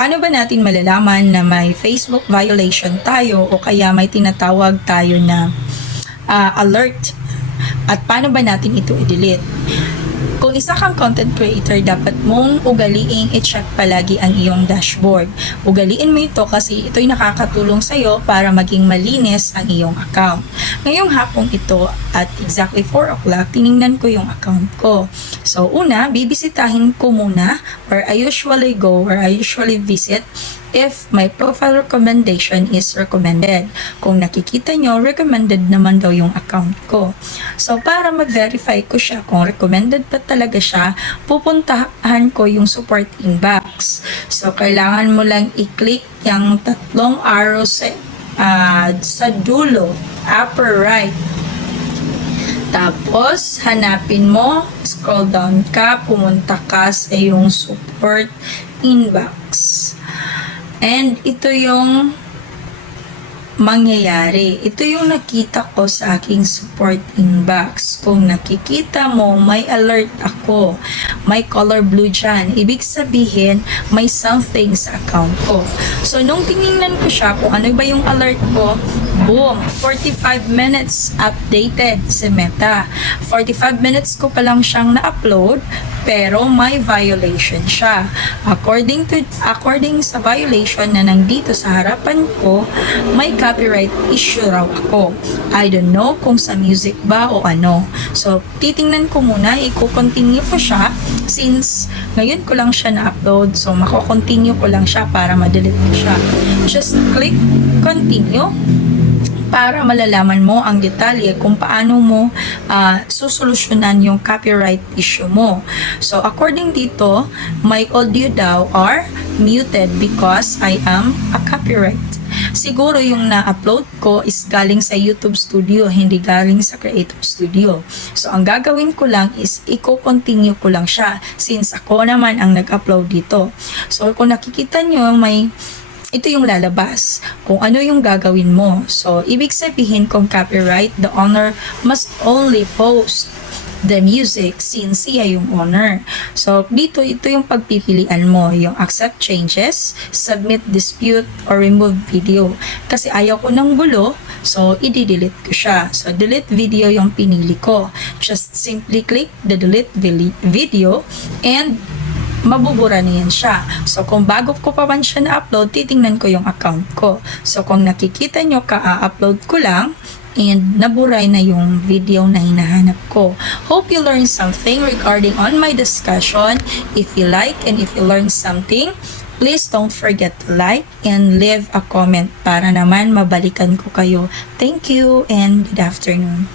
Paano ba natin malalaman na may Facebook violation tayo o kaya may tinatawag tayo na alert? At paano ba natin ito i-delete? Kung isa kang content creator, dapat mong ugaliing i-check palagi ang iyong dashboard. Ugaliin mo ito kasi ito'y nakakatulong sa'yo para maging malinis ang iyong account. Ngayong hapong ito at exactly 4 o'clock, tiningnan ko yung account ko. So una, bibisitahin ko muna where I usually go, where I usually visit if my profile recommendation is recommended. Kung nakikita nyo, recommended naman daw yung account ko. So, para mag-verify ko siya kung recommended pa talaga siya, pupuntahan ko yung support inbox. So, kailangan mo lang i-click yung 3 arrows sa dulo, upper right. Tapos, hanapin mo, scroll down ka, pumunta ka sa yung support inbox. And ito yung mangyayari. Ito yung nakita ko sa aking support inbox. Kung nakikita mo, may alert ako. May color blue dyan. Ibig sabihin, may something sa account ko. So, nung tinignan ko siya kung ano ba yung alert ko, boom! 45 minutes updated si Meta. 45 minutes ko pa lang siyang na-upload, pero may violation siya. According sa violation na nandito sa harapan ko, may copyright issue raw ako. I don't know kung sa music ba o ano. So, titingnan ko muna, i-continue ko siya since ngayon ko lang siya na-upload. So, mako-continue ko lang siya para ma-delete ko siya. Just click continue para malalaman mo ang detalye kung paano mo susolusyonan yung copyright issue mo. So, according dito, my audio daw are muted because I am a copyright. Siguro yung na-upload ko is galing sa YouTube Studio, hindi galing sa Creator Studio. So, ang gagawin ko lang is i-continue ko lang siya since ako naman ang nag-upload dito. So, kung nakikita nyo, ito yung lalabas kung ano yung gagawin mo. So, ibig sabihin kung copyright, the owner must only post the music since siya yung owner. So, dito, ito yung pagpipilian mo. Yung accept changes, submit dispute, or remove video. Kasi ayaw ko ng gulo, so, i-delete ko siya. So, delete video yung pinili ko. Just simply click the delete video and mabubura niyan siya. So, kung bago ko pa man siya na-upload, titingnan ko yung account ko. So, kung nakikita nyo, ka-upload ko lang, and naburay na yung video na hinahanap ko. Hope you learned something regarding on my discussion. If you like and if you learned something, please don't forget to like and leave a comment para naman mabalikan ko kayo. Thank you and good afternoon.